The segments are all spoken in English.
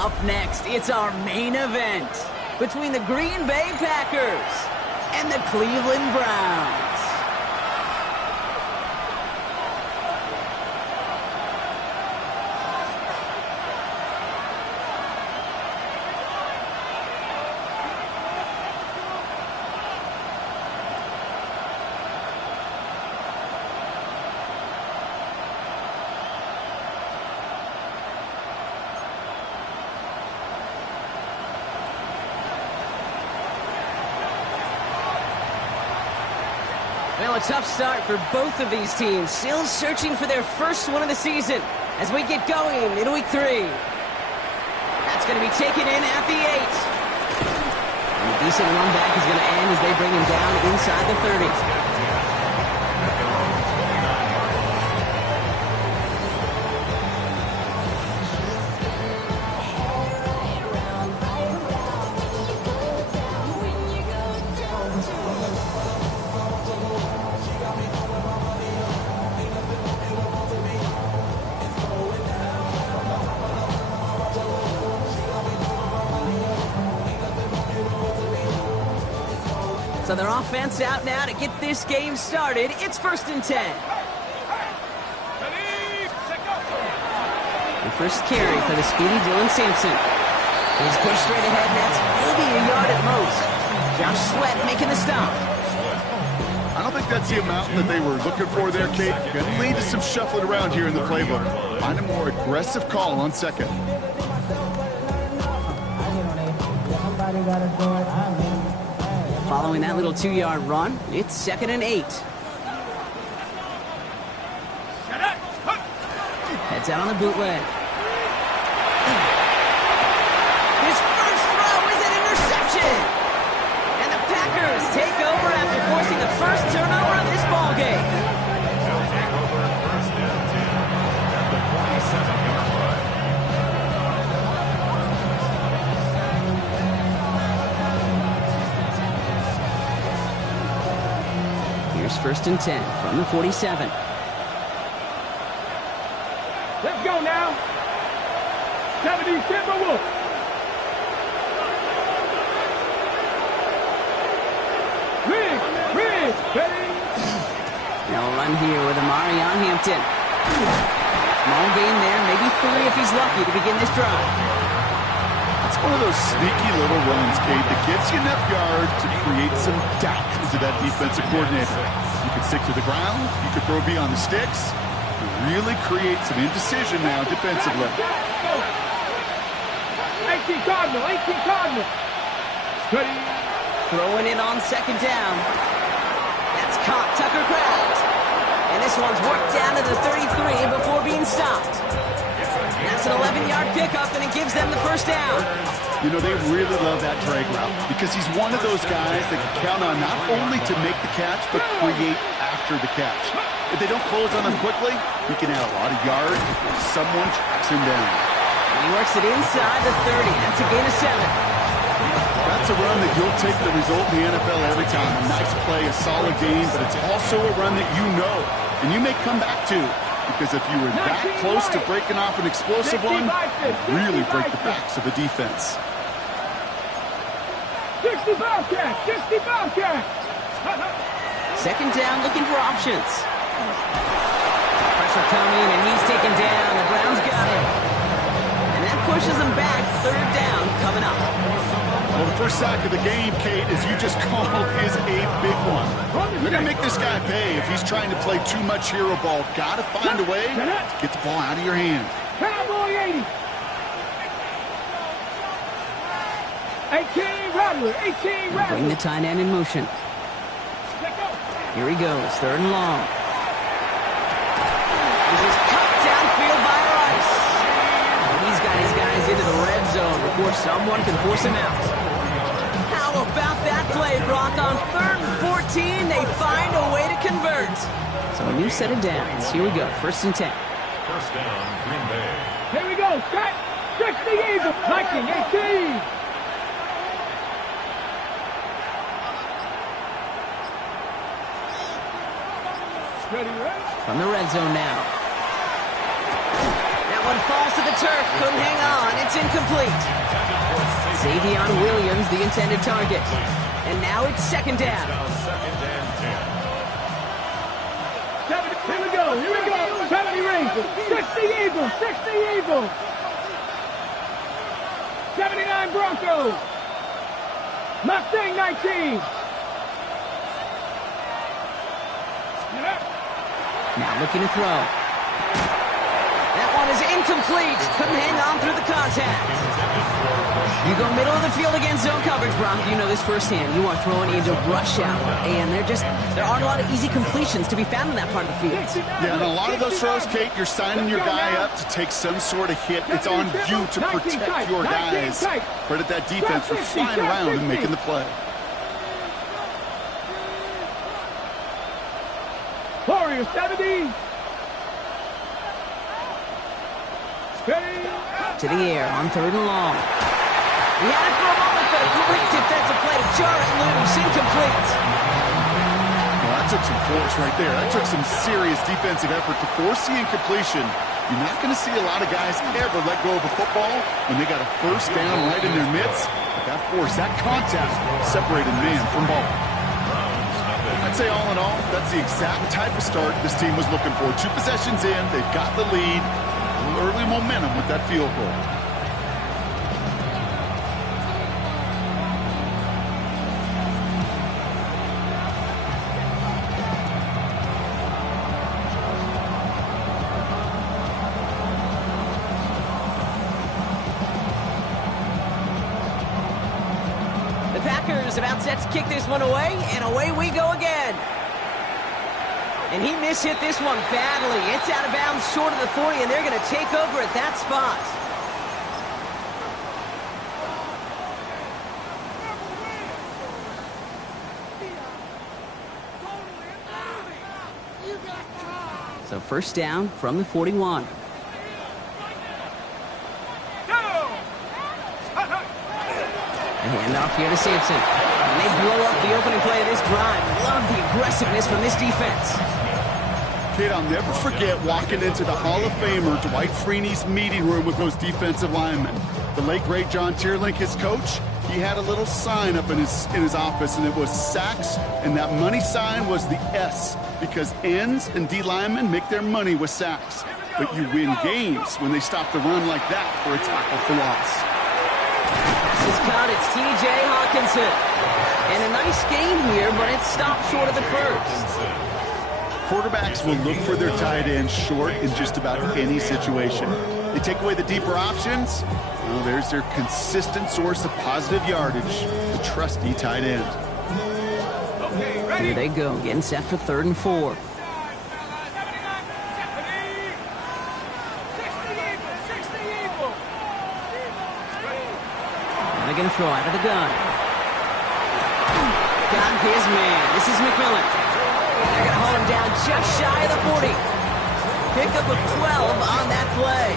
Up next, it's our main event between the Green Bay Packers and the Cleveland Browns. Well, a tough start for both of these teams, still searching for their first one of the season as we get going in Week 3. That's going to be taken in at the 8. And a decent run back is going to end as they bring him down inside the 30. So their offense out now to get this game started. It's 1st and 10. The first carry for the speedy Dylan Sampson. He's pushed straight ahead, and that's maybe a yard at most. Josh Sweat making the stop. I don't think that's the amount that they were looking for there, Kate. Going to lead to some shuffling around here in the playbook. Find a more aggressive call on second. Following that little 2-yard run, it's 2nd and 8. Heads out on the bootleg. His first throw is an interception! And the Packers take over after forcing the first turnover of this ballgame. They'll take over 1st and 10 at the 27-yard line. Here's 1st and 10 from the 47. Let's go now. 70 Timberwolves. Riggs, ready. They'll run here with Amarion Hampton. Small gain there, maybe 3 if he's lucky to begin this drive. It's one of those sneaky little runs, Kate, that gives you enough yards to create some doubt into that defensive coordinator. You can stick to the ground. You can throw beyond the sticks. You really create some indecision now defensively. 18 Cardinal. Steady. Throwing it on 2nd down. That's caught Tucker Kraft. And this one's worked down to the 33 before being stopped. That's an 11-yard pickup, and it gives them the 1st down. You know, they really love that drag route because he's one of those guys that can count on not only to make the catch, but create after the catch. If they don't close on him quickly, he can add a lot of yards before someone tracks him down. And he works it inside the 30. That's a gain of 7. That's a run that you'll take the result in the NFL every time. A nice play, a solid game, but it's also a run that you know, and you may come back to. Because if you were that close to breaking off an explosive one, it really break the backs of the defense. 60 Bobcats. 2nd down, looking for options. Pressure coming, and he's taken down. The Browns got him. And that pushes them back. 3rd down coming up. Well, the first sack of the game, Kate, as you just called, is a big one. They're going to make this guy pay if he's trying to play too much hero ball. Got to find a way to get the ball out of your hand. Cowboy 80. 18 Rattler. Bring the tight end in motion. Here he goes, 3rd and long. This is cut downfield by Rice. He's got his guys into the red zone before someone can force him out. How about that play, Brock? On 3rd and 14, they find a way to convert. So a new set of downs. Here we go, 1st and 10. 1st down, Green Bay. Here we go. Set. 60 Eagles. 19-18. Ready, right? From the red zone now. That one falls to the turf. Couldn't hang on. It's incomplete. Xavion Williams, the intended target. And now it's second down. Here we go. 70 Rangers. 60 Eagles. 60 Eagles. 79 Broncos. Mustang 19. Now looking to throw. That one is incomplete. Couldn't hang on through the contact. You go middle of the field against zone coverage, Brock. You know this firsthand. You are throwing into rush hour, and there aren't a lot of easy completions to be found in that part of the field. Yeah, and a lot of those throws, Kate, you're signing your guy up to take some sort of hit. It's on you to protect your guys. Credit that defense for flying around and making the play. Warriors 70. To the air on third and long. He had it for a moment, but a great defensive play to jar it loose. Incomplete. Well, that took some force right there. That took some serious defensive effort to force the incompletion. You're not going to see a lot of guys ever let go of a football when they got a first down right in their midst. But that force, that contact, separated man from ball. I'd say all in all, that's the exact type of start this team was looking for. 2 possessions in, they've got the lead. A little early momentum with that field goal. The Packers about set to kick this one away, and away we go again. And he mishit this one badly. It's out of bounds short of the 40, and they're going to take over at that spot. So first down from the 41. A handoff here to Sampson. And they blow up the opening play of this drive. Love the aggressiveness from this defense. Kid, I'll never forget walking into the Hall of Famer Dwight Freeney's meeting room with those defensive linemen. The late, great John Tierlink, his coach, he had a little sign up in his office, and it was sacks, and that money sign was the S, because ends and D linemen make their money with sacks. But you win games when they stop the run like that for a tackle for loss. This is caught. It's T.J. Hawkinson. And a nice gain here, but it's stopped short of the first. Quarterbacks will look for their tight end short in just about any situation. They take away the deeper options. Well, there's their consistent source of positive yardage, the trusty tight end. Here they go, getting set for 3rd and 4. They're going to throw out of the gun. Got his man. This is McMillan. They're going to hold him down just shy of the 40. Pickup of 12 on that play.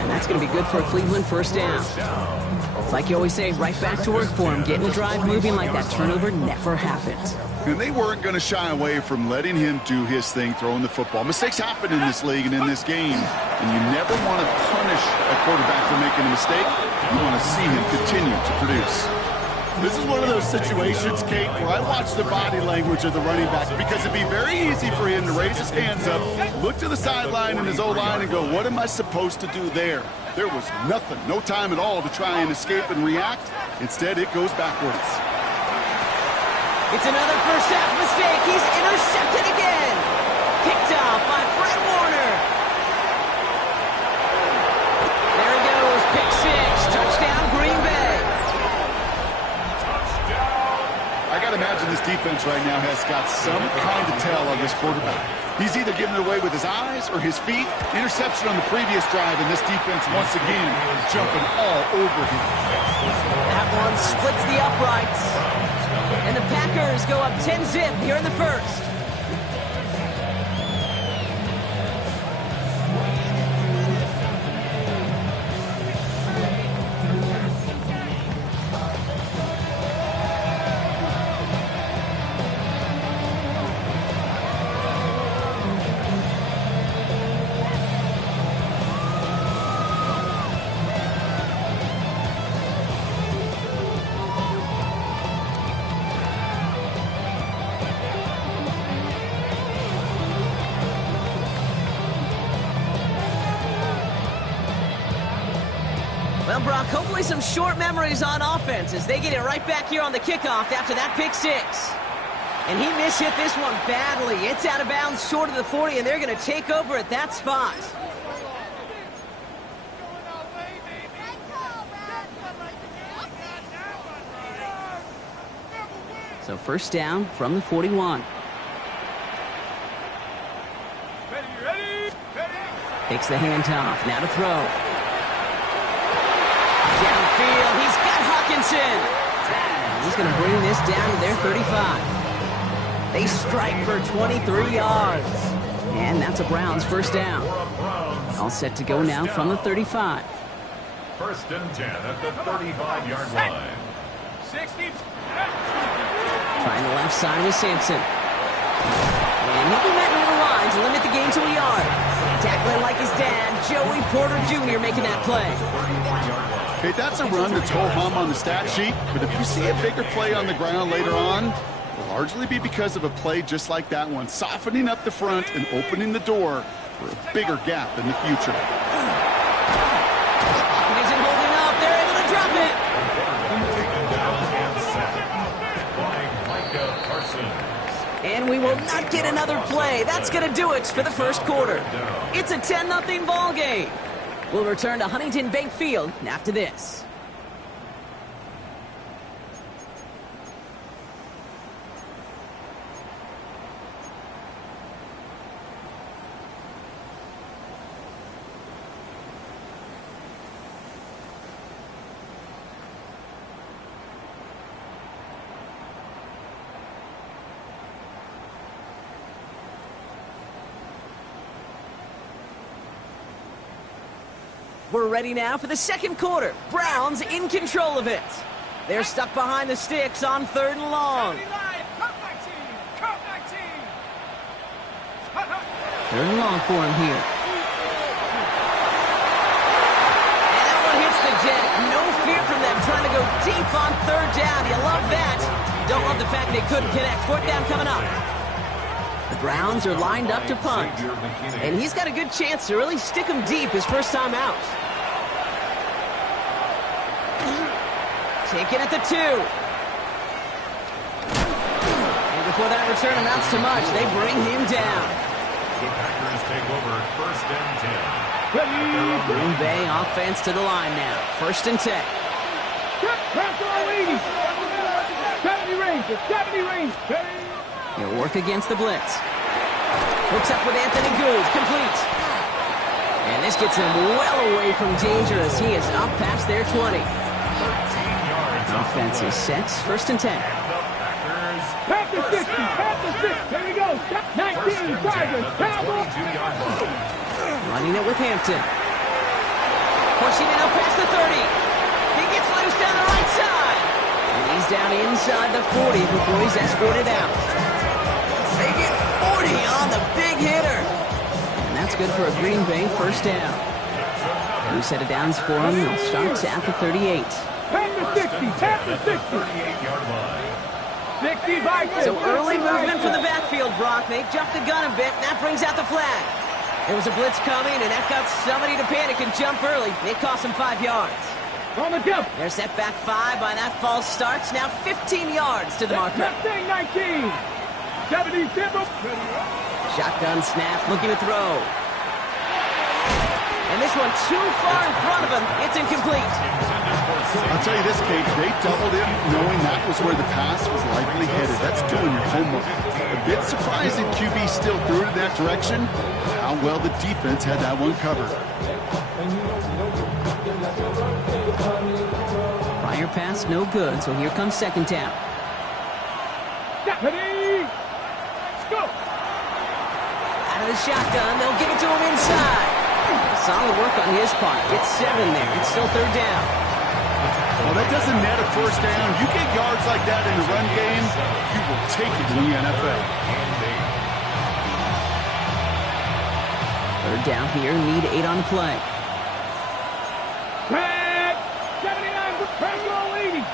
And that's going to be good for a Cleveland first down. It's like you always say, right back to work for him. Getting the drive moving like that turnover never happened. And they weren't going to shy away from letting him do his thing, throwing the football. Mistakes happen in this league and in this game. And you never want to punish a quarterback for making a mistake. You want to see him continue to produce. This is one of those situations, Kate, where I watch the body language of the running back, because it'd be very easy for him to raise his hands up, look to the sideline in his O-line and go, what am I supposed to do there? There was nothing, no time at all to try and escape and react. Instead, it goes backwards. It's another first half mistake. He's intercepted again. Picked off by Fred Warner. There he goes. Pick 6. Touchdown, Green Bay. I got to imagine this defense right now has got some kind of tell on this quarterback. He's either giving it away with his eyes or his feet. Interception on the previous drive, and this defense once again jumping all over him. That one splits the uprights. And the Packers go up 10-zip here in the first. Well, Brock, hopefully some short memories on offense as they get it right back here on the kickoff after that pick six. And he mishit this one badly. It's out of bounds short of the 40, and they're going to take over at that spot. So first down from the 41. Takes the handoff. Now to throw. Downfield. He's got Hawkinson. He's going to bring this down to their 35. They strike for 23 yards. And that's a Browns first down. All set to go now from the 35. First and 10 at the 35-yard line. 60. Trying the left side with Sampson. And he'll be met near the line to limit the gain to a yard. Tackling like his dad, Joey Porter Jr. making that play. Okay, that's a run that's ho-hum on the stat sheet, but if you see a bigger play on the ground later on, it'll largely be because of a play just like that one, softening up the front and opening the door for a bigger gap in the future. He isn't holding up. They're able to drop it. And we will not get another play. That's going to do it for the first quarter. It's a 10-0 ball game. We'll return to Huntington Bank Field after this. We're ready now for the second quarter. Browns in control of it. They're stuck behind the sticks on 3rd and long. 3rd and long for him here. And that one hits the deck. No fear from them trying to go deep on 3rd down. You love that. Don't love the fact they couldn't connect. 4th down coming up. The Browns are lined up to punt. And he's got a good chance to really stick him deep his first time out. Taken at the 2. And before that return amounts to much, they bring him down. The Packers take over 1st and 10. Green Bay offense to the line now. 1st and 10. He'll work against the blitz. Hooks up with Anthony Gould. Complete. And this gets him well away from danger as he is up past their 20. Offense is set. 1st and 10. Past the 60. Past the 60. There we go. 19. Tigers. Cowboys. Running it with Hampton. Pushing it up past the 30. He gets loose down the right side. And he's down inside the 40 before he's escorted out. They get 40 on the big hitter. And that's good for a Green Bay first down. New set of downs for him. He'll start at the 38. Past the 60. Past the 60. 60 by 10. So early movement for the backfield, Brock. They jumped the gun a bit, and that brings out the flag. There was a blitz coming, and that got somebody to panic and jump early. It cost them 5 yards. On the jump. They're set back 5 by that false start. Now 15 yards to the marker. Left thing 19. 70 simple. Shotgun snap, looking to throw. And this one too far in front of him. It's incomplete. I'll tell you this, Kate, they doubled him knowing that was where the pass was likely headed. That's doing your homework. A bit surprising QB still threw it in that direction. How well the defense had that one covered. Prior pass, no good, so here comes 2nd down. Deputy. Go. Out of the shotgun, they'll give it to him inside. Solid work on his part. Gets 7 there. It's still 3rd down. Well, that doesn't net a first down. You get yards like that in the run game, you will take it in the NFL. 3rd down here. Need 8 on the play. Red. 79. Personal leading.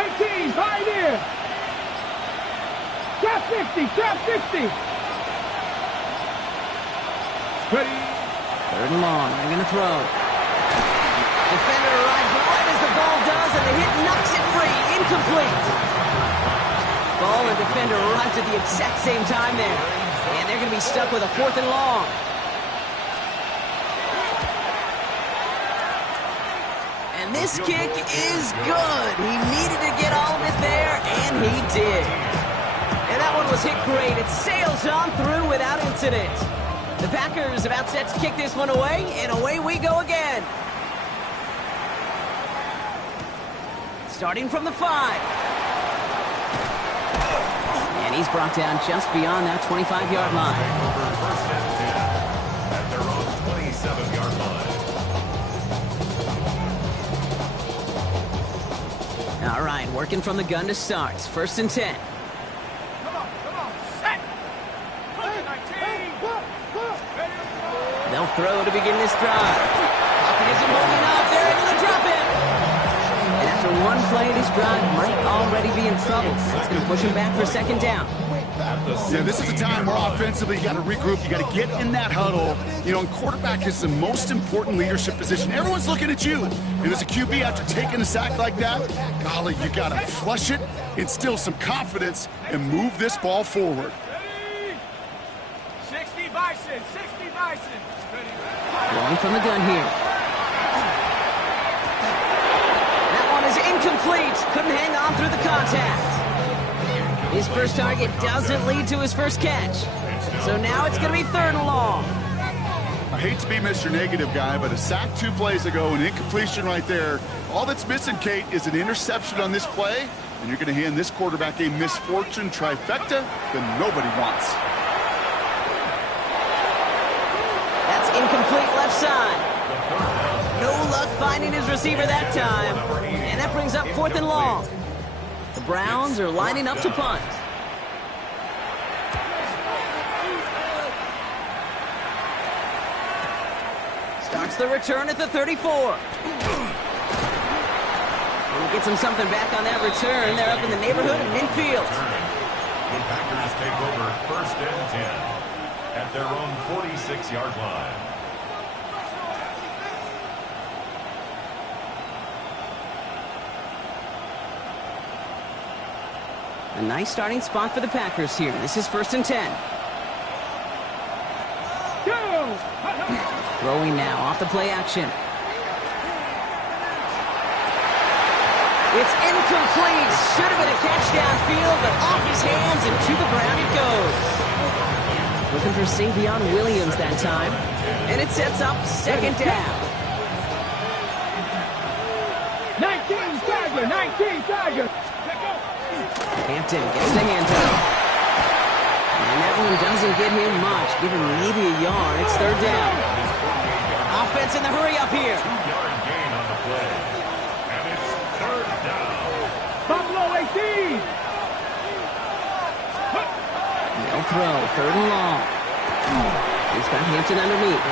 18. High there. Trap 60. Trap 60. Ready. 3rd and long. They're going to throw. Defender arrives right as the ball does, and the hit knocks it free. Incomplete. Ball and defender arrived at the exact same time there. And they're going to be stuck with a 4th and long. And this kick is good. He needed to get all of it there, and he did. And that one was hit great. It sails on through without incident. The Packers about set to kick this one away, and away we go again. Starting from the 5. And he's brought down just beyond that 25-yard line. First and 10 at their own 27-yard line. All right, working from the gun to start. 1st and 10. Come on, set. They'll throw to begin this drive. Pocket isn't holding up. They're able to drop it. And after one play, this drive might already be in trouble. That's going to push him back for 2nd down. Yeah, this is a time where offensively you got to regroup. You got to get in that huddle. You know, and quarterback is the most important leadership position. Everyone's looking at you. And as a QB, after taking a sack like that, golly, you got to flush it, instill some confidence, and move this ball forward. 60 Bison, 60 Bison. Going from the gun here. That one is incomplete. Couldn't hang on through the contact. His first target doesn't lead to his first catch. So now it's going to be 3rd and long. I hate to be Mr. Negative guy, but a sack 2 plays ago, an incompletion right there. All that's missing, Kate, is an interception on this play, and you're going to hand this quarterback a misfortune trifecta that nobody wants. That's incomplete left side. No luck finding his receiver that time. And that brings up 4th and long. The Browns are lining up to punt. Starts the return at the 34. And he gets him something back on that return. They're up in the neighborhood of midfield. The Packers take over 1st and 10 at their own 46-yard line. A nice starting spot for the Packers here. This is 1st and 10. Throwing now off the play action. It's incomplete. Should have been a catch downfield, but off his hands and to the ground it goes. Looking for Savion Williams that time. And it sets up 2nd down. 19 Tiger, 19 Tiger. Hampton gets the handoff. And that one doesn't get him much. Give him maybe a yard. It's 3rd down. Offense in the hurry up here. 2-yard gain on the play. And it's 3rd down. Buffalo 18. They'll throw 3rd and long. He's got Hampton underneath.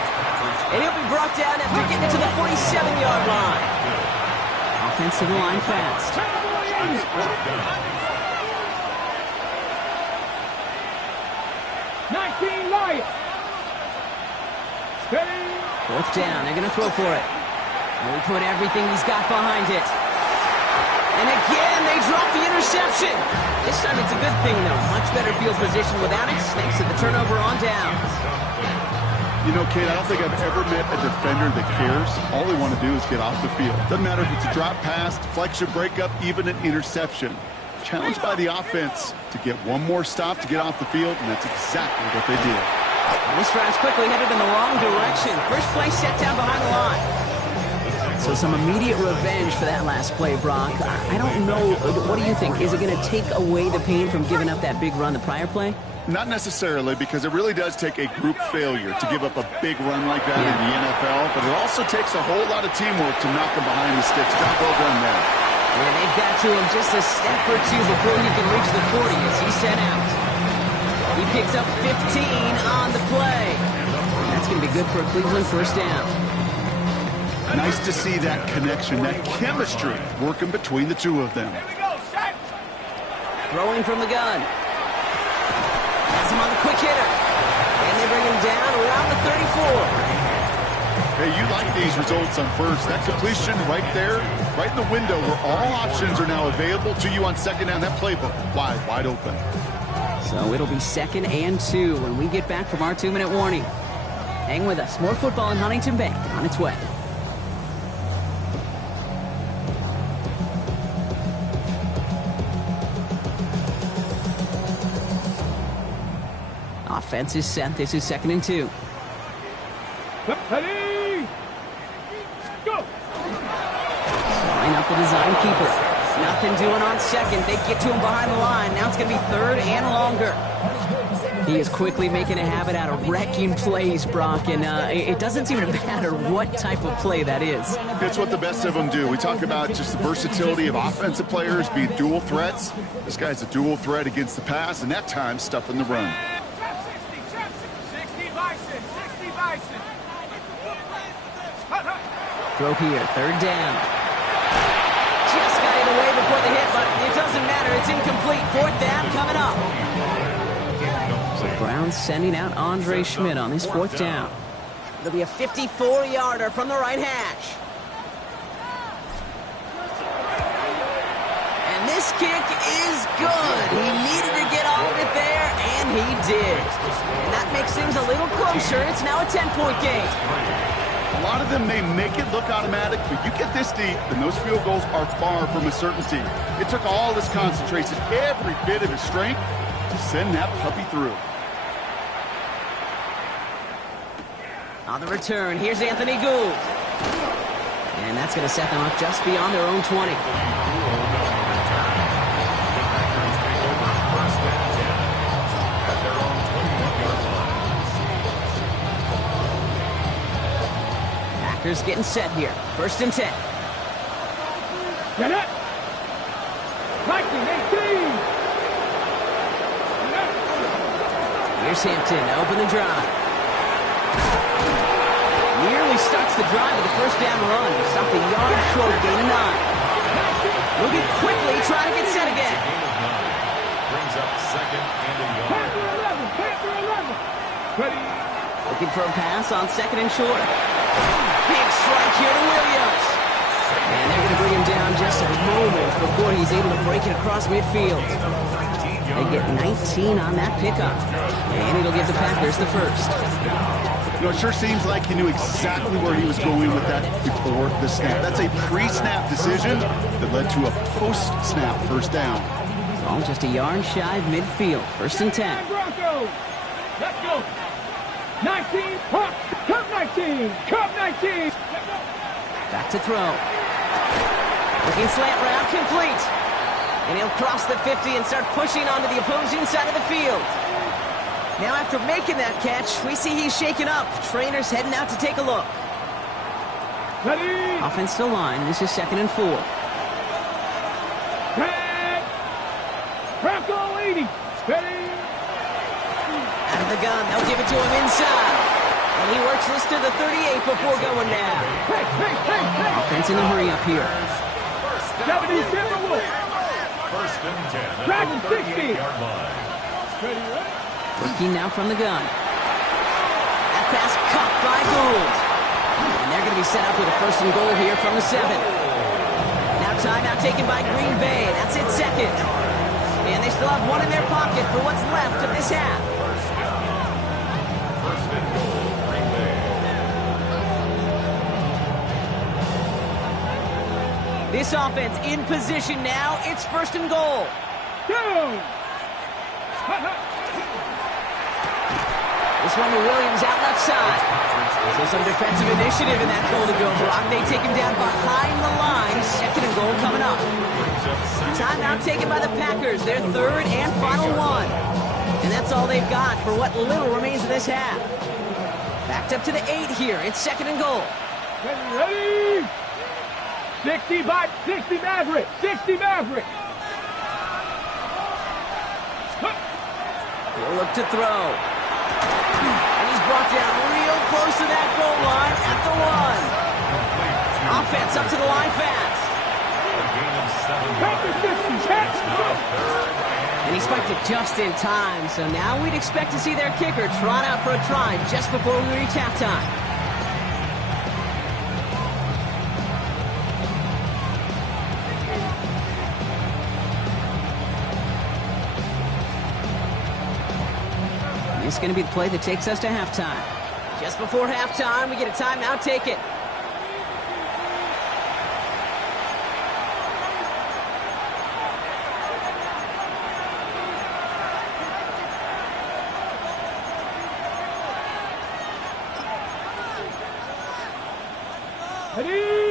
And he'll be brought down after getting it to the 47-yard line. Offensive line fast. 19 Lions. 4th down. They're going to throw for it. And we put everything he's got behind it. And again, they drop the interception. This time it's a good thing, though. Much better field position without it. Thanks to the turnover on downs. You know, Kate, I don't think I've ever met a defender that cares. All they want to do is get off the field. Doesn't matter if it's a drop pass, deflection, breakup, even an interception. Challenged by the offense to get one more stop to get off the field, and that's exactly what they did. This drive's quickly headed in the wrong direction. First play set down behind the line. So some immediate revenge for that last play, Brock. I don't know. What do you think? Is it going to take away the pain from giving up that big run the prior play? Not necessarily, because it really does take a group failure to give up a big run like that in the NFL, but it also takes a whole lot of teamwork to knock him behind the sticks. Job well done there. And they've got to him just a step or two before he can reach the 40 as he set out. He picks up 15 on the play. And that's going to be good for a Cleveland 1st down. Nice to see that connection, that chemistry working between the two of them. Throwing from the gun. Has him on the quick hitter. And they bring him down around the 34. Hey, you like these results on first. That completion right there, right in the window where all options are now available to you on second down. That playbook wide open. So it'll be 2nd and 2 when we get back from our 2-minute warning. Hang with us. More football in Huntington Bank on its way. Offense is set. This is 2nd and 2. Ready? Go! Line up the design keeper. Nothing doing on second. They get to him behind the line. Now it's going to be 3rd and longer. He is quickly making a habit out of wrecking plays, Brock, and it doesn't seem to matter what type of play that is. It's what the best of them do. We talk about just the versatility of offensive players being dual threats. This guy's a dual threat against the pass, and that time stuffing the run. Trap 60 Bison, 60 Bison. Throw here, 3rd down. Just got it away before the hit, but it doesn't matter. It's incomplete. 4th down coming up. So Brown sending out Andre Schmidt on this 4th down. It'll be a 54-yarder from the right hash. And this kick is good. He needed to get all of it there, and he did. And that makes things a little closer. It's now a 10-point game. A lot of them may make it look automatic, but you get this deep, and those field goals are far from a certainty. It took all this concentration, every bit of his strength, to send that puppy through. On the return, here's Anthony Gould. And that's going to set them up just beyond their own 20. Packers getting set here. 1st and 10. Get it! 1918! Here's Hampton to open the drive. Nearly starts the drive with the 1st down run. Stopped a yard short, gain of 9. Moving quickly, trying to get set again. Brings up 2nd and a yard. Panther 11! Ready? Looking for a pass on 2nd and short. Big strike here to Williams. And they're going to bring him down just a moment before he's able to break it across midfield. They get 19 on that pickup. And it'll give the Packers the 1st. You know, it sure seems like he knew exactly where he was going with that before the snap. That's a pre-snap decision that led to a post-snap 1st down. All just a yard shy of midfield. 1st and 10. Broncos! Let's go! 19, Hawks! Cup 19! Cup 19! Back to throw. Looking slant route, complete. And he'll cross the 50 and start pushing onto the opposing side of the field. Now after making that catch, we see he's shaken up. Trainer's heading out to take a look. Ready? Offensive line, this is 2nd and 4. Red! Bronco 80! Ready? Out of the gun, they'll give it to him inside. And he works this to the 38 before going down. Hey! Offense in the hurry up here. 70 Timberwolves! 1st and 10. Dragon 60! Yard line. Ready? Looking now from the gun. That pass caught by Gould. And they're going to be set up with a 1st and goal here from the 7. Now timeout taken by Green Bay. That's it, 2nd. And they still have one in their pocket for what's left of this half. 1st and goal, Green Bay. This offense in position now. It's 1st and goal. Down! This one to Williams out left side. So some defensive initiative in that goal to go block. They take him down behind the line. 2nd and goal coming up. Timeout taken by the Packers. Their 3rd and final one. And that's all they've got for what little remains of this half. Backed up to the 8 here. It's 2nd and goal. Ready? 60 Maverick! 60 Maverick! He'll look to throw. And he's brought down real close to that goal line at the 1. Offense up to the line fast. And he spiked it just in time, so now we'd expect to see their kicker trot out for a try just before we reach halftime. It's going to be the play that takes us to halftime. Just before halftime, we get a timeout. Take it.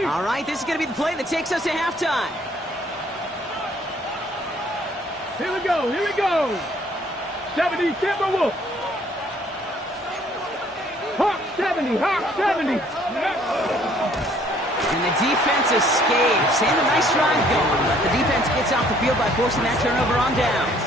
All right, this is going to be the play that takes us to halftime. Here we go, here we go. 70, Timberwolves. Hawk 70, Hawk 70. And the defense escapes. And a nice drive going, but the defense gets off the field by forcing that turnover on downs.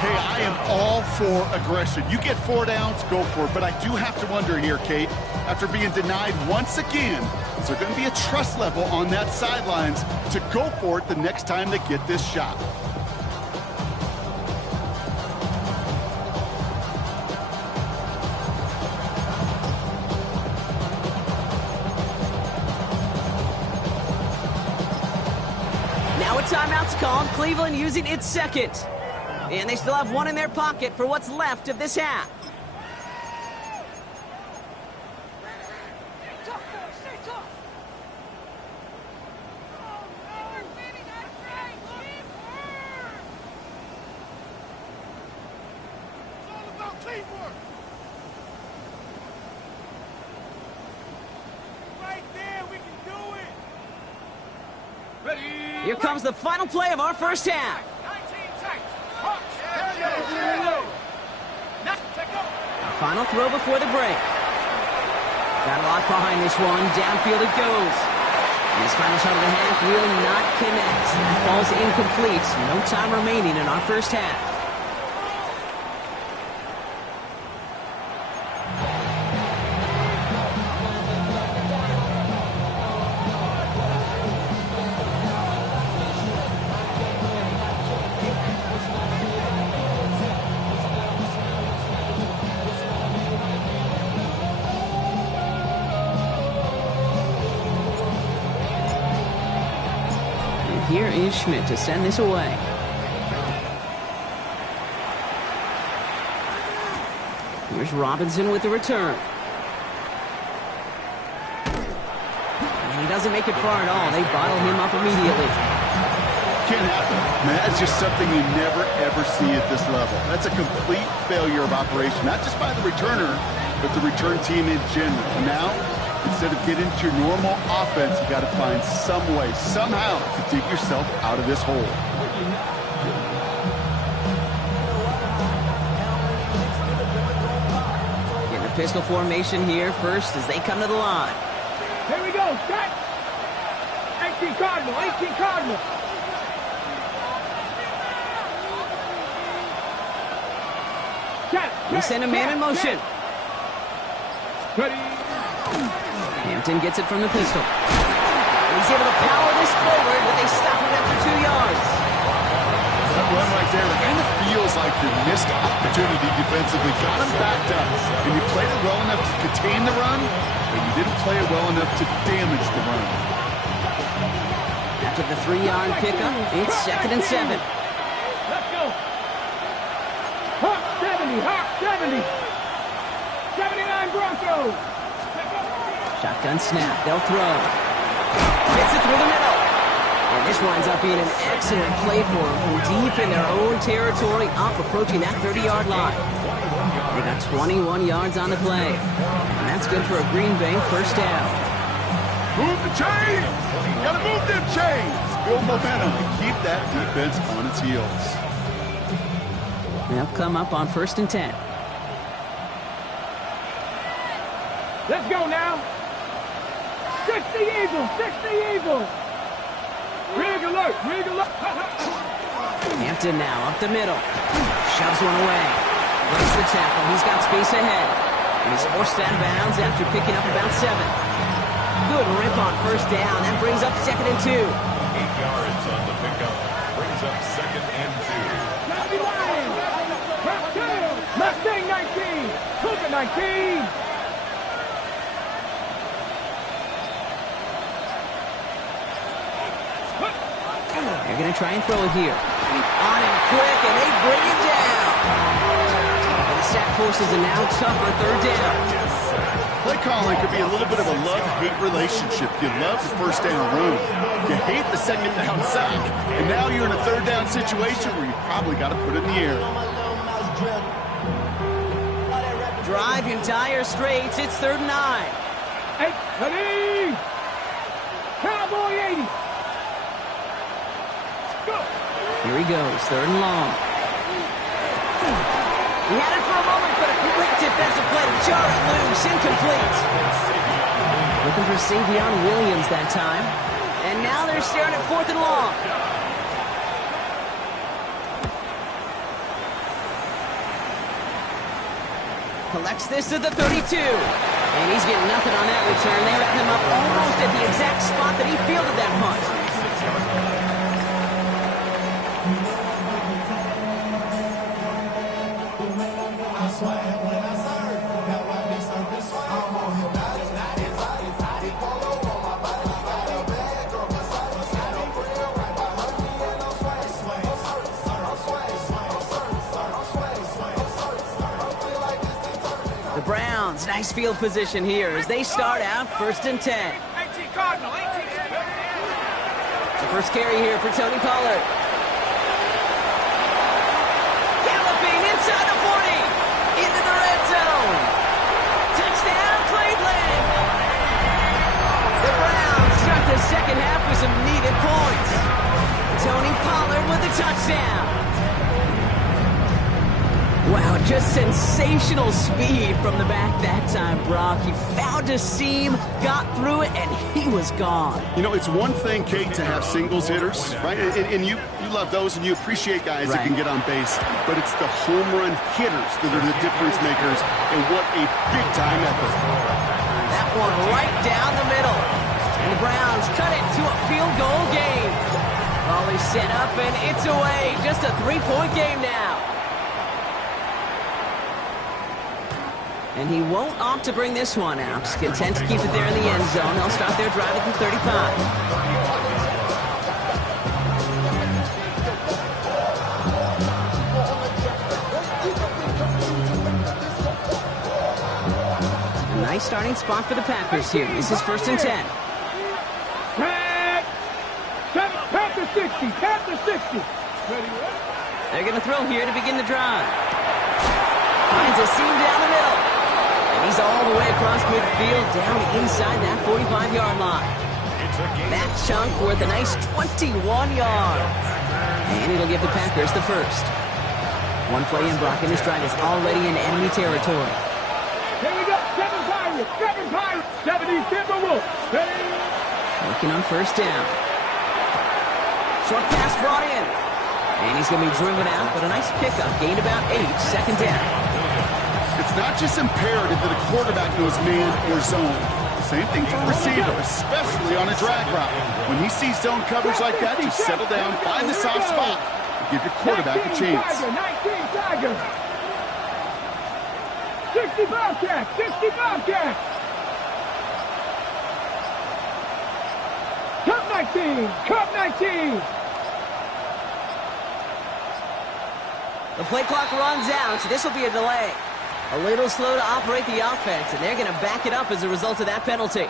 Hey, I am all for aggression. You get 4 downs, go for it. But I do have to wonder here, Kate, after being denied once again, is there going to be a trust level on that sidelines to go for it the next time they get this shot? Now a timeout's called. Cleveland using its second. And they still have one in their pocket for what's left of this half. Here comes the final play of our first half. Final throw before the break. Got a lot behind this one. Downfield it goes. And his final shot of the half will not connect. That falls incomplete. No time remaining in our first half. Here is Schmidt to send this away. Here's Robinson with the return. And he doesn't make it far at all. They bottle him up immediately. Can't happen. Man, that's just something you never, ever see at this level. That's a complete failure of operation, not just by the returner, but the return team in general. And now, instead of getting into your normal offense, you got to find some way, somehow, to dig yourself out of this hole. Getting a pistol formation here first as they come to the line. Here we go, set. 18 Cardinal, 18 Cardinal. We send a man in motion. Ready. Hampton gets it from the pistol. He's able to power this forward, but they stop him after 2 yards. That run right there, it kind of feels like your missed opportunity defensively. Got him backed up, and you played it well enough to contain the run, but you didn't play it well enough to damage the run. After the 3-yard pickup, it's 2nd and 7. Let's go. Hawk 70, Hawk 70. 79 Broncos. Shotgun snap, they'll throw. Gets it through the middle. And this winds up being an excellent play for them from deep in their own territory, up approaching that 30-yard line. They got 21 yards on the play. And that's good for a Green Bay first down. Move the chains! Gotta move them chains! Build momentum and keep that defense on its heels. They'll come up on 1st and 10. Let's go now. 60 Eagles, 60 Eagles. Rig alert, rig alert. Hampton now up the middle. Shoves one away. Breaks the tackle. He's got space ahead. And he's forced out of bounds after picking up about 7. Good rip on first down. That brings up 2nd and 2. 8 yards on the pickup. Brings up 2nd and 2. Mustang 19, Cougar 19. They're going to try and throw it here. On him quick, and they bring it down. And the sack forces a now tougher third down. Play calling could be a little bit of a love-hate relationship. You love the first down run. You hate the second down sack. And now you're in a third down situation where you probably got to put it in the air. Drive entire straights. It's 3rd and 9. Hey, ready! Cowboy 80. Go. Here he goes, 3rd and long. He had it for a moment, but a great defensive play to jar it loose. Incomplete. Looking for Savion Williams that time. And now they're staring at 4th and long. Collects this at the 32. And he's getting nothing on that return. They wrap him up almost at the exact spot that he fielded that punt. The Browns, nice field position here as they start out 1st and 10. 18 Cardinal, 18. The first carry here for Tony Pollard. Galloping inside the 40. Into the red zone. Touchdown, Cleveland. The Browns start the second half with some needed points. Tony Pollard with the touchdown. Wow, just sensational speed from the back that time, Brock. He found a seam, got through it, and he was gone. You know, it's one thing, Kate, to have singles hitters, right? And you love those, and you appreciate guys that can get on base. But it's the home run hitters that are the difference makers, and what a big-time effort. That one right down the middle. And the Browns cut it to a field goal game. Volley set up, and it's away. Just a 3-point game now. And he won't opt to bring this one out. Content to keep it there in the end zone. They'll start their drive at the 35. A nice starting spot for the Packers here. This is 1st and 10. Panther 60, Panther 60. They're going to throw here to begin the drive. Finds a seam down the middle. And he's all the way across midfield, down inside that 45-yard line. That chunk worth a nice 21 yards. And it'll give the Packers the first. One play in, Brock, and this drive is already in enemy territory. Here we go, 7 Pirates, 7 Pirates, 70 Timberwolves. Working on 1st down. Short pass brought in. And he's going to be driven out, but a nice pickup. Gained about 8, 2nd down. It's not just imperative that a quarterback knows man or zone. Same thing for a receiver, especially on a drag route. When he sees zone coverage like that, just settle down, find the soft spot, and give your quarterback a chance. 19 Tiger. 60 Bobcats, 60 Bobcats. Cup 19, Cup 19. The play clock runs out, so this will be a delay. A little slow to operate the offense, and they're going to back it up as a result of that penalty.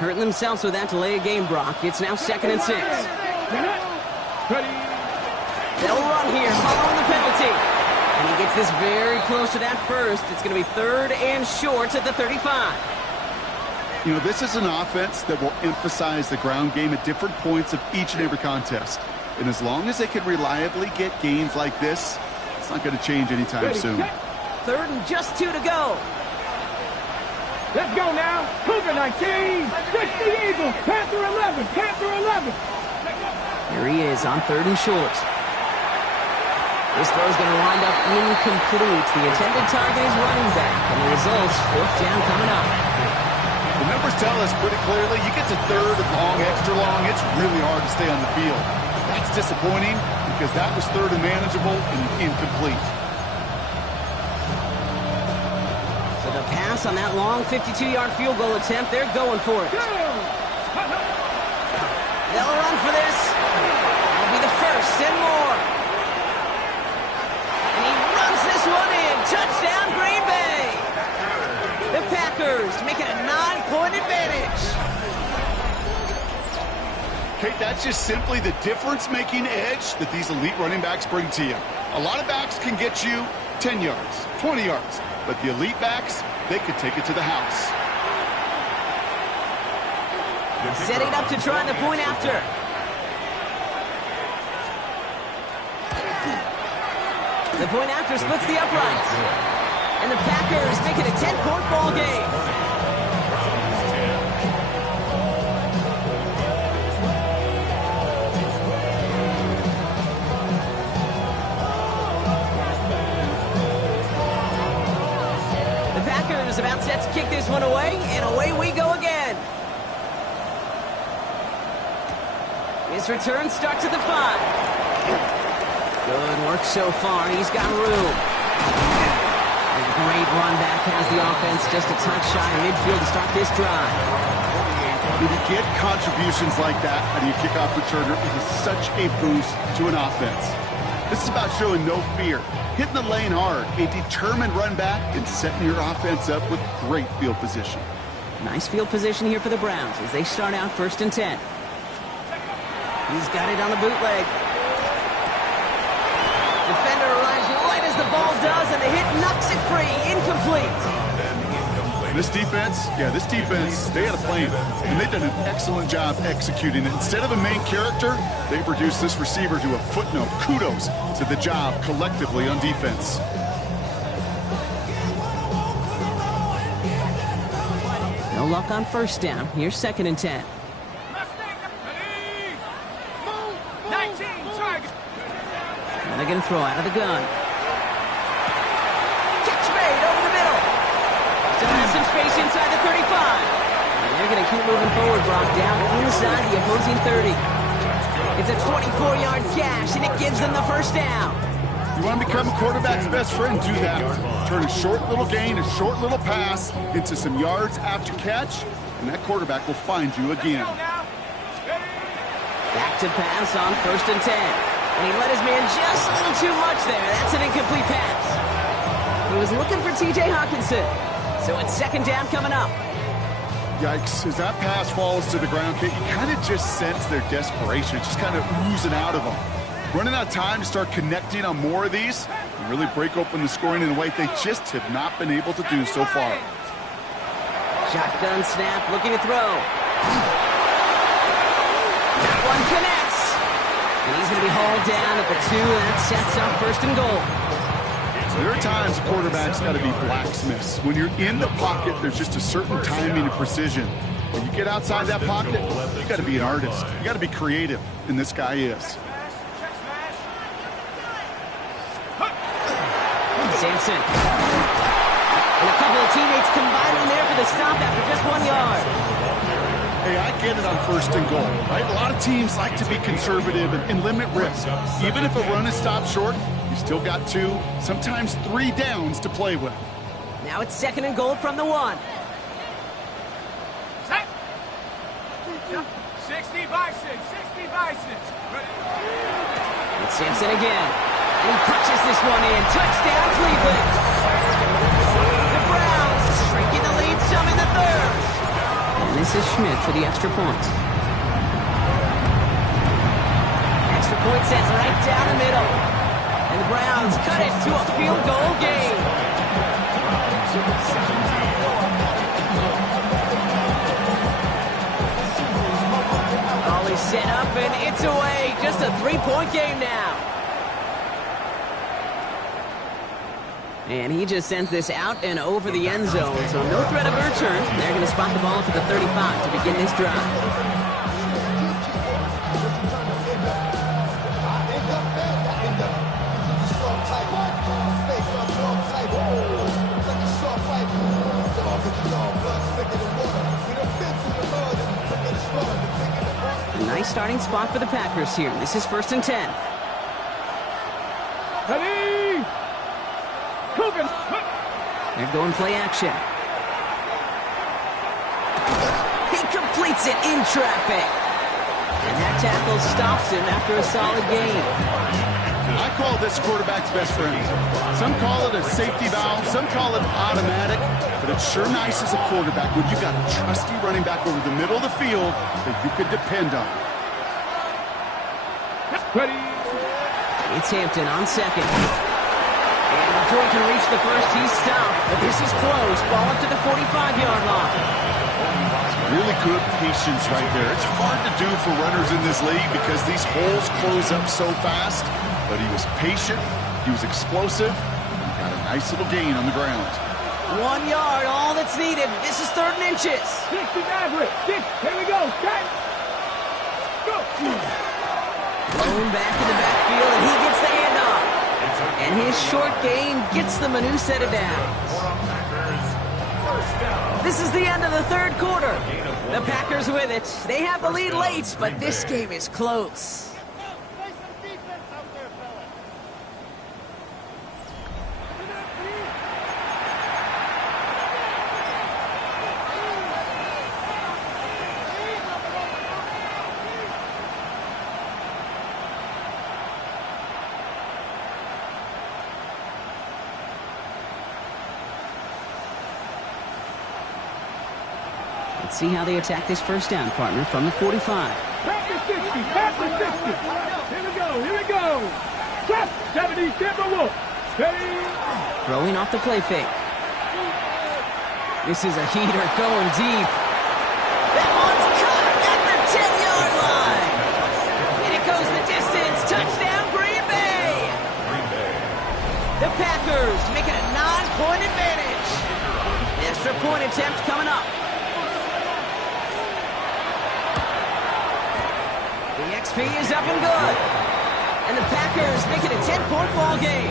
Hurting themselves with that delay of game, Brock. It's now 2nd and 6. They'll run here following the penalty. And he gets this very close to that first. It's going to be 3rd and short at the 35. You know, this is an offense that will emphasize the ground game at different points of each and every contest. And as long as they can reliably get gains like this, it's not going to change anytime soon. 3rd and just 2 to go. Let's go now. Cougar 19, 60 Eagles, Panther 11, Panther 11. Here he is on 3rd and short. This throw is going to wind up incomplete. The intended target is running back, and the result's 4th down coming up. The numbers tell us pretty clearly, you get to 3rd and long, extra long, it's really hard to stay on the field. That's disappointing because that was 3rd and manageable and incomplete. So the pass pass on that long 52-yard field goal attempt. They're going for it. They'll run for this. It'll be the first and more. And he runs this one in. Touchdown, Green Bay. The Packers make it a 9-point advantage. Kate, that's just simply the difference-making edge that these elite running backs bring to you. A lot of backs can get you 10 yards, 20 yards, but the elite backs, they could take it to the house. Setting up to try the point after. The point after splits the uprights. And the Packers make it a 10-point ball game. The Packers about set to kick this one away, and away we go again. His return starts at the 5. Good work so far. He's got room. A great run back has the offense just a touch shy of midfield to start this drive. When you get contributions like that out of your kickoff returner, it is such a boost to an offense. This is about showing no fear, hitting the lane hard, a determined run back, and setting your offense up with great field position. Nice field position here for the Browns as they start out 1st and 10. He's got it on the bootleg. Defender arrives right as the ball does, and the hit knocks it free. Incomplete. This defense, they had a plan, and they've done an excellent job executing it. Instead of a main character, they've reduced this receiver to a footnote. Kudos to the job collectively on defense. No luck on 1st down. Here's 2nd and 10. And they're going to throw out of the gun. Catch made over the middle. Still has some space inside the 35. And they're going to keep moving forward, Brock, down inside the opposing 30. It's a 24-yard gash, and it gives them the 1st down. You want to become a quarterback's best friend? Do that. Turn a short little gain, a short little pass into some yards after catch, and that quarterback will find you again. Back to pass on 1st and 10. And he let his man just a little too much there. That's an incomplete pass. He was looking for T.J. Hawkinson. So it's 2nd down coming up. Yikes. As that pass falls to the ground, Kate, you kind of just sense their desperation. It's just kind of oozing out of them. Running out of time to start connecting on more of these and really break open the scoring in a way they just have not been able to do so far. Shotgun snap, looking to throw. That one connects. And he's going to be hauled down at the 2, and that sets up 1st and goal. There are times quarterbacks got to be blacksmiths. When you're in the pocket, there's just a certain timing and precision. When you get outside that pocket, you got to be an artist. You got to be creative, and this guy is. Sampson. And a couple of teammates combining there for the stop after just 1 yard. Hey, I get it on 1st and goal, right? A lot of teams like to be conservative and limit risk. Even if a run is stopped short, you still got 2, sometimes 3 downs to play with. Now it's 2nd and goal from the 1. 60 by 6, 60 by 6. It's Sampson again. And he punches this one in. Touchdown, Cleveland. The Browns shrinking the lead some in the 3rd. And this is Schmidt for the extra point. Extra point sent right down the middle. And the Browns cut it to a field goal game. All is set up, and it's away. Just a 3-point game now. And he just sends this out and over the end zone. So no threat of a return. They're going to spot the ball up at the 35 to begin this drive. A nice starting spot for the Packers here. This is 1st and 10. Ready? Coogan. They're going play action. completes it in traffic. And that tackle stops him after a solid gain. I call this quarterback's best friend. Some call it a safety valve, some call it automatic, but it's sure nice as a quarterback when you got a trusty running back over the middle of the field that you could depend on. Ready. It's Hampton on second. And before he can reach the first, he's stopped. But this is close. Ball up to the 45-yard line. Really good patience right there. It's hard to do for runners in this league because these holes close up so fast. But he was patient, he was explosive, and got a nice little gain on the ground. 1 yard, all that's needed. This is 3rd and inches. 60 Maverick. 6. Here we go. Set. Go. Thrown back in the backfield, and he gets the handoff. And his short gain gets them a new set of downs. This is the end of the 3rd quarter. The Packers with it. They have the lead late, but this game is close. Let's see how they attack this first down, partner, from the 45. Packers 60. Packers 60. Here we go. Here we go. Step. 70. Timberwolf. Steady. Throwing off the play fake. This is a heater going deep. That one's caught at the 10-yard line. And it goes the distance. Touchdown, Green Bay. The Packers make it a 9-point advantage. Extra point attempt coming up. The XP is up and good. And the Packers make it a 10-point ball game.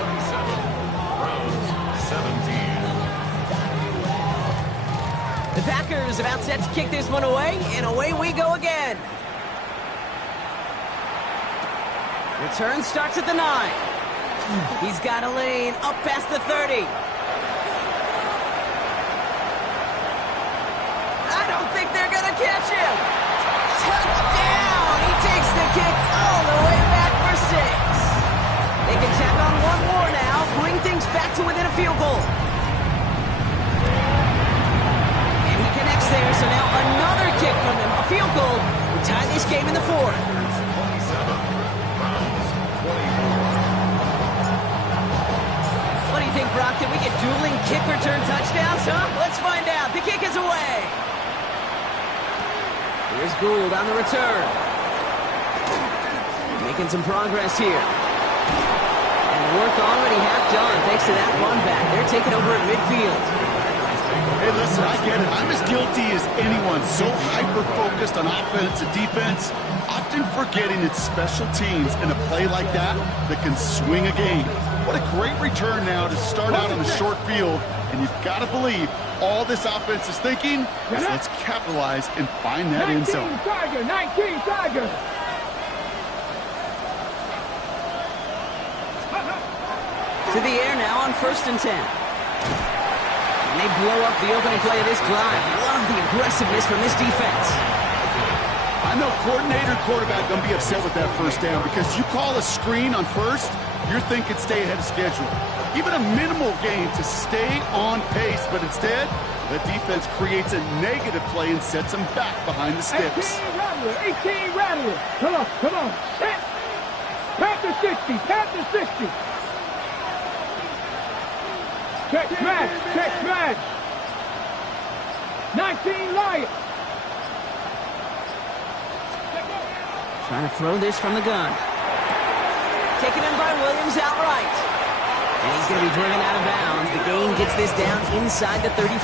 Browns 17. The Packers about set to kick this one away, and away we go again. Return starts at the 9. He's got a lane up past the 30. I don't think they're going to catch him. Touchdown! He takes the kick all the way back for 6. They can tack on one more now, bring things back to within a field goal. And he connects there, so now another kick from them, a field goal. We tie this game in the 4th. 27. Browns 24. What do you think, Brock? Can we get dueling kick return touchdowns, huh? Let's find out. The kick is away. Here's Gould on the return. Making some progress here. And the work already half done thanks to that run back. They're taking over at midfield. Hey, listen, I get it. I'm as guilty as anyone. So hyper-focused on offense and defense, often forgetting it's special teams in a play like that that can swing a game. What a great return now to start out on a short field. And you've got to believe all this offense is thinking is let's capitalize and find that end zone. 19 Tiger. 19 Tiger. To the air now on 1st and 10. And they blow up the opening play of this drive. Love the aggressiveness from this defense. I know coordinator quarterback going to be upset with that first down because you call a screen on first, you're thinking stay ahead of schedule. Even a minimal gain to stay on pace, but instead, the defense creates a negative play and sets them back behind the sticks. 18 Rattler. 18 Rattler. Come on. Come on. Panther 60. Panther 60. Check smash. Check smash. 19 Lions. Trying to throw this from the gun. Taken in by Williams outright. And he's going to be driven out of bounds. The gain gets this down inside the 35.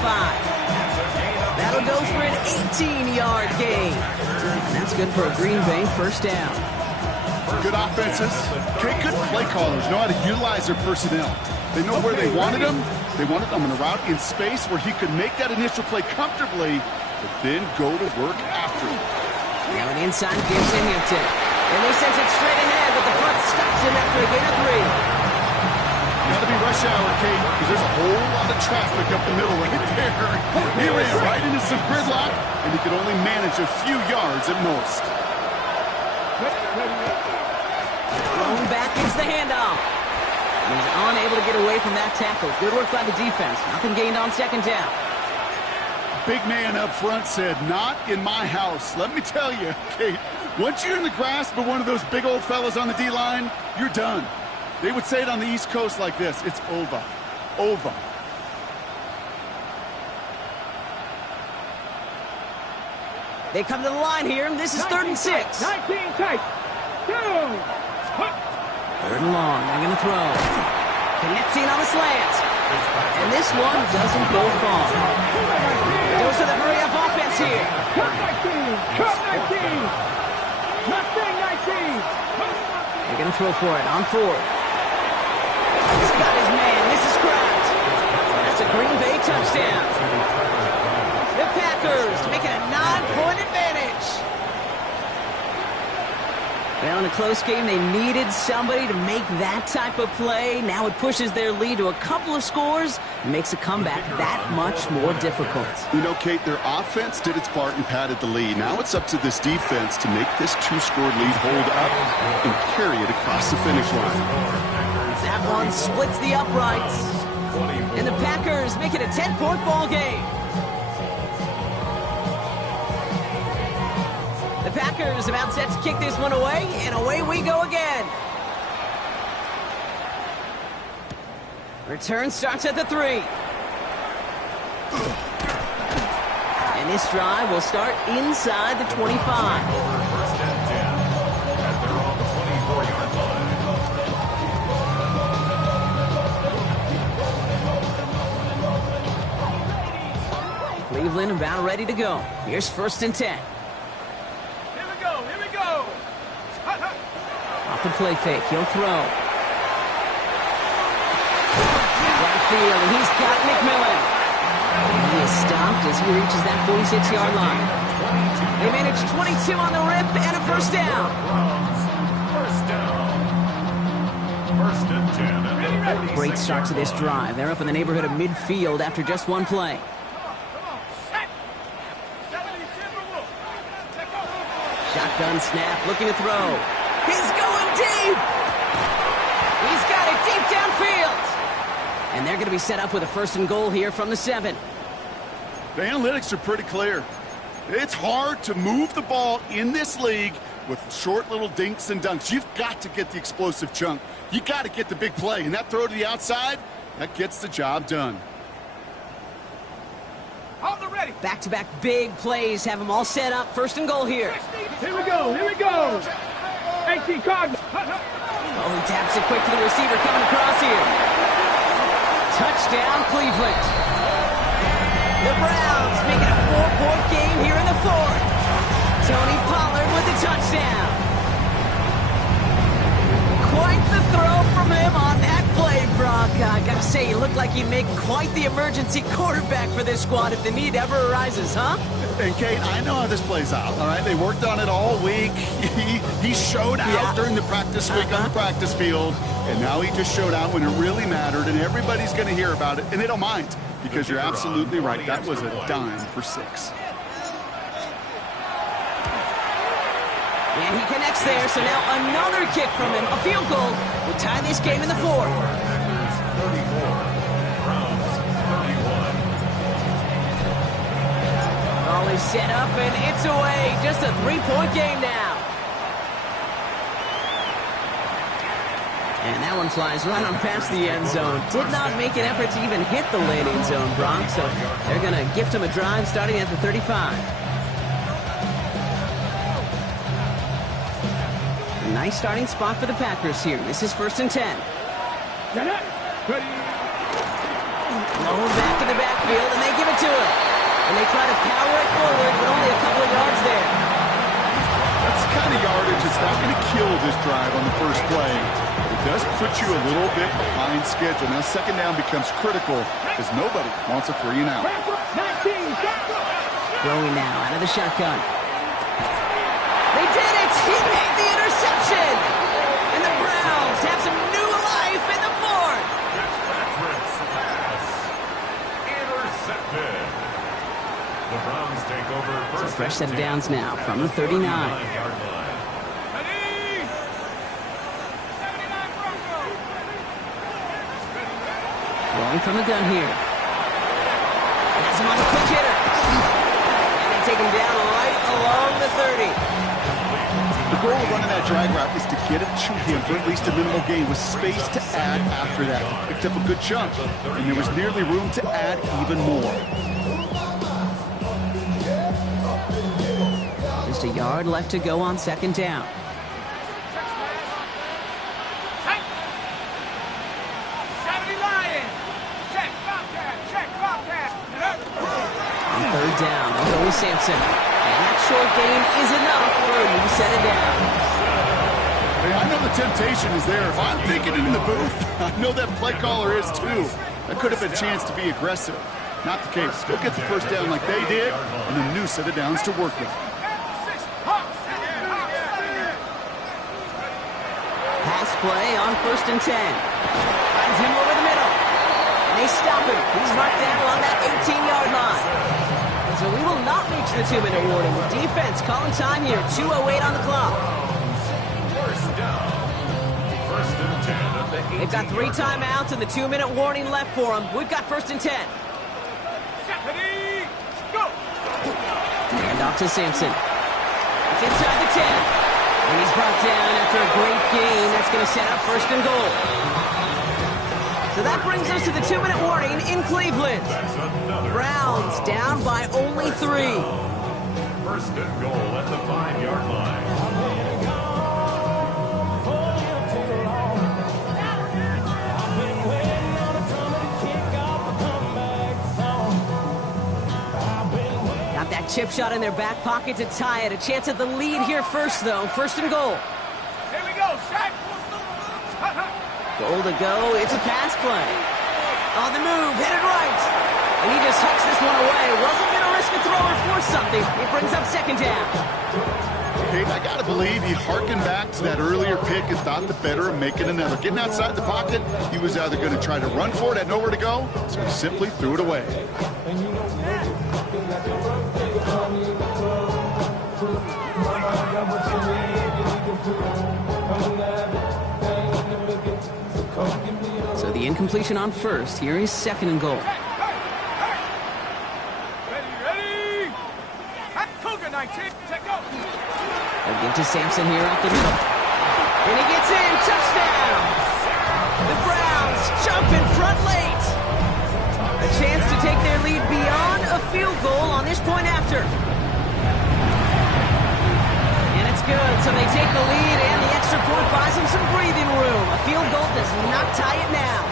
That'll go for an 18-yard gain. And that's good for a Green Bay first down. Good offenses. Okay, good play callers know how to utilize their personnel. They know where they wanted him. They wanted him in a route in space where he could make that initial play comfortably, but then go to work after it. Now an inside give to Hampton. And they sent it straight ahead, but the front stops him after a gain of 3. Got to be rush hour, Kate, because there's a whole lot of traffic up the middle right there. He ran right into some gridlock, and he could only manage a few yards at most. Thrown back into the handoff. And he's unable to get away from that tackle. Good work by the defense. Nothing gained on second down. Big man up front said, not in my house. Let me tell you, Kate, once you're in the grasp of one of those big old fellas on the D-line, you're done. They would say it on the East Coast like this, it's over. Over. They come to the line here, and this is 3rd and 6. 19 tight. 2. 3rd and long, they're going to throw. Connecting on the slant. And this one doesn't go far. Goes to the hurry-up offense here. Cut 19. Cut 19. Mustang 19. They're going to throw for it on 4th. He's got his man. This is cracked. That's a Green Bay touchdown. The Packers making a 9-point advantage. Well, in a close game, they needed somebody to make that type of play. Now it pushes their lead to a couple of scores and makes a comeback that much more difficult. You know, Kate, their offense did its part and padded the lead. Now it's up to this defense to make this 2-score lead hold up and carry it across the finish line. That one splits the uprights. And the Packers make it a 10-point ball game. The Packers about set to kick this one away, and away we go again. Return starts at the 3. And this drive will start inside the 25. First and 10 at their own 24-yard line. Cleveland about ready to go. Here's 1st and 10. Off the play fake, he'll throw. Right field, and he's got McMillan. And he is stopped as he reaches that 46-yard line. They manage 22 on the rip and a 1st down. First and 10. Great start to this drive. They're up in the neighborhood of midfield after just one play. Shotgun snap, looking to throw. He's going deep! He's got it deep downfield! And they're going to be set up with a 1st and goal here from the 7. The analytics are pretty clear. It's hard to move the ball in this league with short little dinks and dunks. You've got to get the explosive chunk. You got to get the big play. And that throw to the outside, that gets the job done. On the ready. Back-to-back big plays have them all set up. 1st and goal here. Here we go. Here we go. 18 Cardinals. Oh, he taps it quick to the receiver coming across here. Touchdown, Cleveland. The Browns make it a 4-point game here in the 4th. Tony Pollard with the touchdown. Quite the throw from him on that play, Brock. I gotta say, he looked like he'd make quite the emergency quarterback for this squad if the need ever arises, huh? And, Kate, I know how this plays out, all right? They worked on it all week. He showed out during the practice week on the practice field, and now he just showed out when it really mattered, and everybody's going to hear about it, and they don't mind, because you're absolutely right. That was a dime for 6. And he connects there, so now another kick from him. A field goal will tie this game in the 4th. 34. Browns 31. All is set up, and it's away. Just a 3-point game now. And that one flies right on past the end zone. Did not make an effort to even hit the landing zone, Brock, so they're going to gift him a drive starting at the 35. A nice starting spot for the Packers here. This is 1st and 10. Blown back in the backfield, and they give it to him. And they try to power it forward, but only a couple of yards there. That's the kind of yardage that's not going to kill this drive on the first play. It does put you a little bit behind schedule. Now, 2nd down becomes critical as nobody wants a 3 and out. Throwing now out of the shotgun. They did it! He made the interception! And the Browns have some new life in the 4th. set of downs now from the 39. Throwing from the gun here. Has him on a quick hitter. And they take him down right along the 30. The goal of running that drag route is to get it to him for at least a minimal gain with space to add after that. He picked up a good chunk, and there was nearly room to add even more. Just a yard left to go on second down. On third down, they'll go with Sampson. And that short gain is enough for a new set of downs. Hey, I know the temptation is there. If I'm thinking it in the booth, I know that play caller is too. That could have been a chance to be aggressive. Not the case. Go get the first down like they did, and a new set of downs to work with. Pass play on first and 10. Finds him over the middle. And they stop him. He's marked down along that 18-yard line. So we will not reach the 2-minute warning. The defense calling time here. 2:08 on the clock. First down. First and 10 at the 18. They've got 3 timeouts and the 2-minute warning left for them. We've got first and 10. Go! Hand off to Sampson. It's inside the 10. And he's brought down after a great gain. That's going to set up first and goal. So that brings us to the 2-minute warning in Cleveland. Browns down by only 3. First and goal at the 5-yard line. Got that chip shot in their back pocket to tie it. A chance at the lead here first, though. First and goal. Here we go, Shaq. Goal to go. It's a pass play. On the move, headed right. And he just hucks this one away. Wasn't going to risk a throw or force something. It brings up second down. Okay, I got to believe he harkened back to that earlier pick and thought the better of making another. Getting outside the pocket, he was either going to try to run for it, had nowhere to go, so he simply threw it away. So the incompletion on first. Here is second and goal. Ready? Cougar 19, take go. They'll give to Sampson here up the middle. And he gets in. Touchdown! The Browns jump in front late. A chance to take their lead beyond a field goal on this point after. And it's good. So they take the lead, and the extra point buys them some breathing room. A field goal does not tie it now.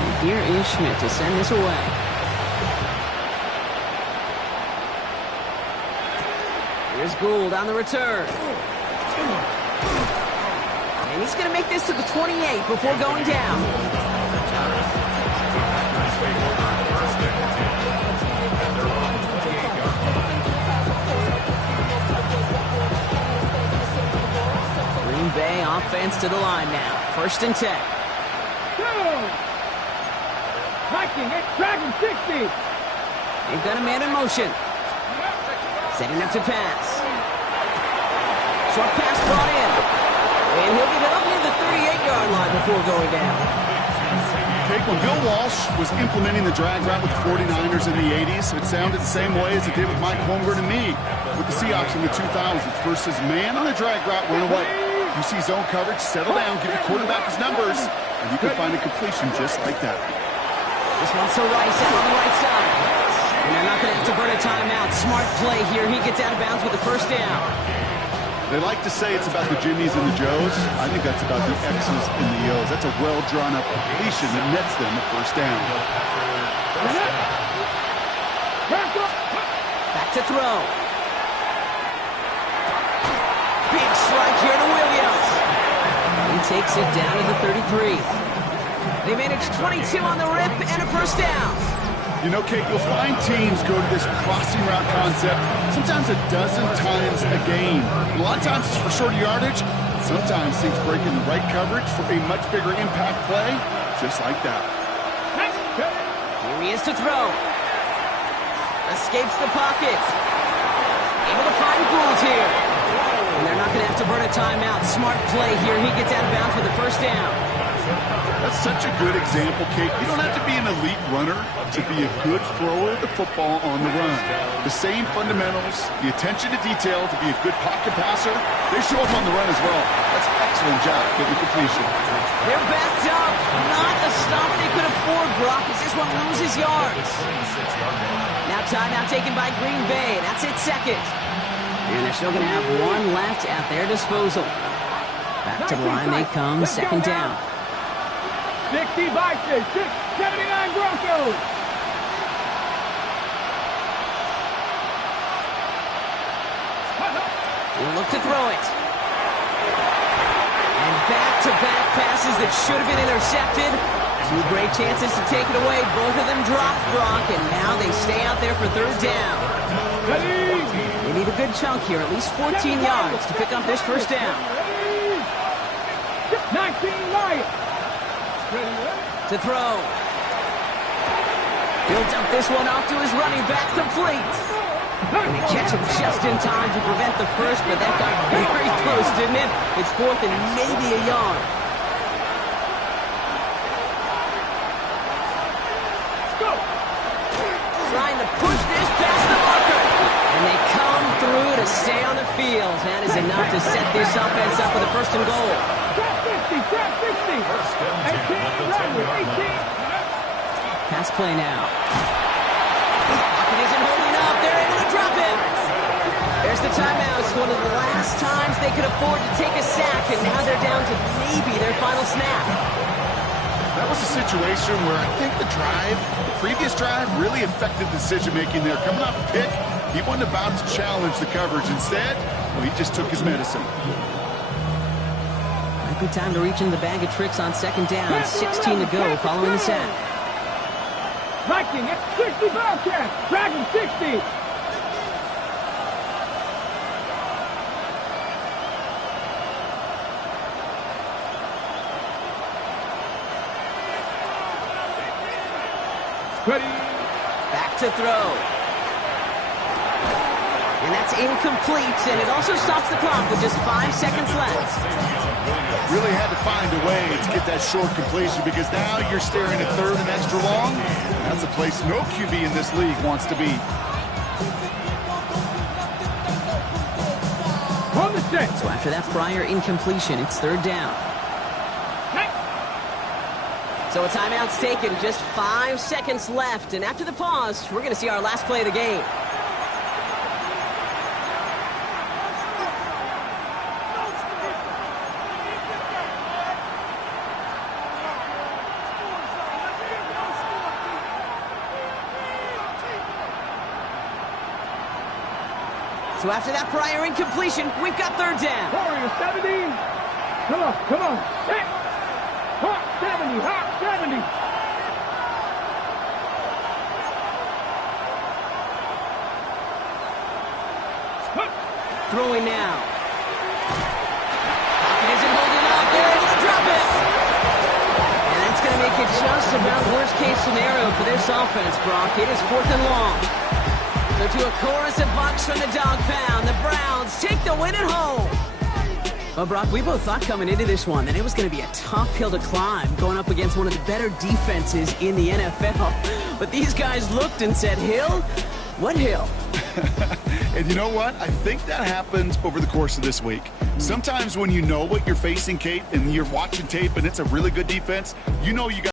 And here is Schmidt to send this away. Here's Gould on the return. And he's going to make this to the 28 before going down. Green Bay offense to the line now. First and 10. Hiking, it's Dragon 60. They've got a man in motion. Setting up to pass. Short pass brought in. And he'll get it up near the 38-yard line before going down. Okay, when Bill Walsh was implementing the drag route with the 49ers in the 80s, it sounded the same way as it did with Mike Holmgren and me with the Seahawks in the 2000s. Versus man on the drag route, run away. You see zone coverage, settle down, give your quarterback his numbers, and you can find a completion just like that. This one's to Rice out on the right side. And they're not going to have to burn a timeout. Smart play here. He gets out of bounds with the first down. They like to say it's about the Jimmies and the Joes. I think that's about the X's and the O's. That's a well-drawn-up completion that nets them the first down. Back to throw. Big strike here to Williams. He takes it down to the 33. They manage 22 on the rip and a first down. You know, Kate, you'll find teams go to this crossing route concept sometimes a dozen times a game. A lot of times it's for shorter yardage. Sometimes things break in the right coverage for a much bigger impact play, just like that. Here he is to throw. Escapes the pocket. Able to find Gould here. And they're not going to have to burn a timeout. Smart play here. He gets out of bounds for the first down. That's such a good example, Kate. You don't have to be an elite runner to be a good thrower of the football on the run. The same fundamentals, the attention to detail to be a good pocket passer, they show up on the run as well. That's an excellent job getting the completion. They're backed up. Not a stop they could afford, Brock, as this one loses yards. Now timeout taken by Green Bay. That's its second. And they're still going to have one left at their disposal. Back to the line they come, second down. 60 Vikings, 79 Broncos. He'll look to throw it. And back-to-back passes that should have been intercepted. Two great chances to take it away. Both of them dropped, Brock, and now they stay out there for third down. They need a good chunk here, at least 14 yards to pick up this first down. 19 Lions. To throw. He'll dump this one off to his running back, complete. And they catch him just in time to prevent the first, but that got very close, didn't it? It's fourth and maybe a yard. Trying to push this past the marker. And they come through to stay on the field. That is enough to set this offense up with a first and goal. Trap 60. 18. Pass play now. Pocket isn't holding up. They're able to drop it. There's the timeout. It's one of the last times they could afford to take a sack, and now they're down to maybe their final snap. That was a situation where I think the previous drive, really affected decision-making there. Coming off a pick, he wasn't about to challenge the coverage. Instead, well, he just took his medicine. Might be time to reach into the bag of tricks on second down. 16 to go following the sack. Viking at 60 Bobcats. Dragon 60. Ready. Back to throw. And that's incomplete, and it also stops the clock with just 5 seconds left. Really had to find a way to get that short completion because now you're staring at third and extra long. That's a place no QB in this league wants to be. On the set. So after that prior incompletion, it's third down. So a timeout's taken, just 5 seconds left, and after the pause, we're going to see our last play of the game. So after that prior incompletion, we've got third down. Warrior 70. Come on, come on. Hey. Hot 70, hot 70. Throwing now. Pocket isn't holding up. They're able to drop it. And that's going to make it just about worst case scenario for this offense, Brock. It is fourth and long. So to a chorus of bucks from the dog pound, the Browns take the win at home. Well, Brock, we both thought coming into this one that it was going to be a tough hill to climb, going up against one of the better defenses in the NFL. But these guys looked and said, Hill? What hill? And you know what? I think that happened over the course of this week. Sometimes when you know what you're facing, Kate, and you're watching tape and it's a really good defense, you know you got